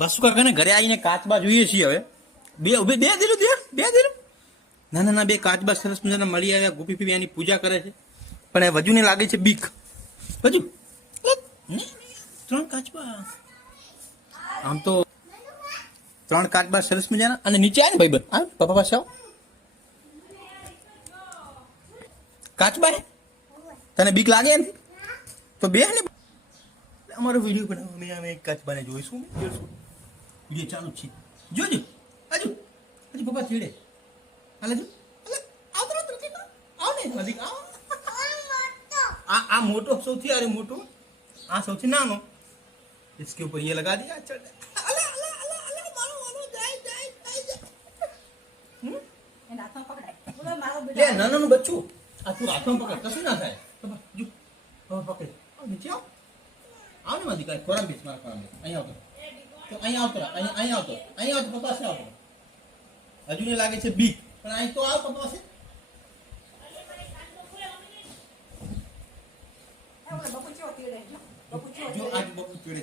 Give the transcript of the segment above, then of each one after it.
વાસુ કાકાને ઘરે આવીને કાચબા જોઈએ છીએ હવે બે દીધું ના બે કાચબા સરસ મજાના મળી આવ્યા. ગોપી પીવી એની પૂજા કરે છે, પણ એ વજુને લાગે છે બીક. વજુ 3 કાચબા, આમ તો 3 કાચબા સરસ મજાના. અને નીચે આવે ને ભાઈ બંધ પપ્પા પાસે આવો. કાચબા હે તને બીક લાગે એમ તો બે ને અમારો વિડીયો બનાવો. અમે એક કાચબાને જોઈશું, વિડીયો ચાલુ છે. જોજો હજુ પપ્પા ચીડે. હાલે જો આવ ને નજીક આવ. આ મોટો સૌથી અરે મોટો, આ સૌથી નાનો. इसके ऊपर ये लगा दिया. चल નાનું બચ્ચું આ તું હાથમાં પકડ, કશું ના થાય. જો પકડ નીચે આવ. આવ ને મારી દીકરા ખોરાક બેસ, મારા ખોરાક બેસ. અહીંયા આવતો તો અહીંયા આવતો પપ્પા છે આવતો. હજુ ને લાગે છે બીક, પણ અહીં તો આવ પપ્પા છે. जो आज बहुत चिड़े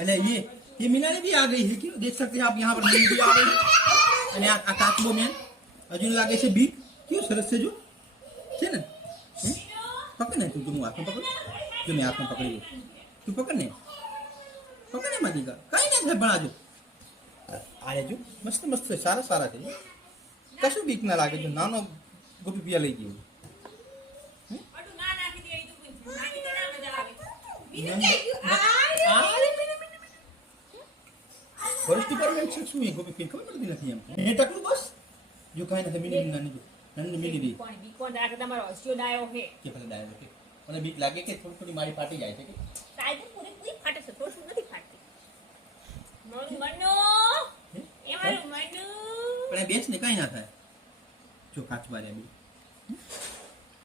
अरे ये मीनारे भी आ गई है क्यों देख सकते हैं आप यहाँ पर मीन भी आ गई है. અને આ કાચબો મેન હજુ લાગે છે બીક. ક્યું સરસ છે જો છે ને. પકડ ને તું હું હાથમાં પકડ. જો મેં હાથમાં પકડી તું પકડ ને મારી કઈ ના થાય. ભણાજો આ જો મસ્ત મસ્ત સારા છે. કશું બીક ના લાગે. જો નાનો ગોપી પિયા લઈ ગયો. ફોરેસ્ટ ડિપાર્ટમેન્ટ છે શું? ગોપી પીર ખબર પડતી નથી એમ. એ ટકલું બસ જો કાંઈ નથી. મિની મિની રહી બીકોન રાખે તમારો હસ્યો ડાયો હે કે પછી ડાયો કે મને બીક લાગે કે થોડી મારી ફાટી જાય છે કે સાઈડ પૂરી ફાટે છે. થોડું નથી ફાટતી. મનો એ મારું મનો પણ એ બેસ ને કાંઈ ના થાય. જો કાચબા રે બી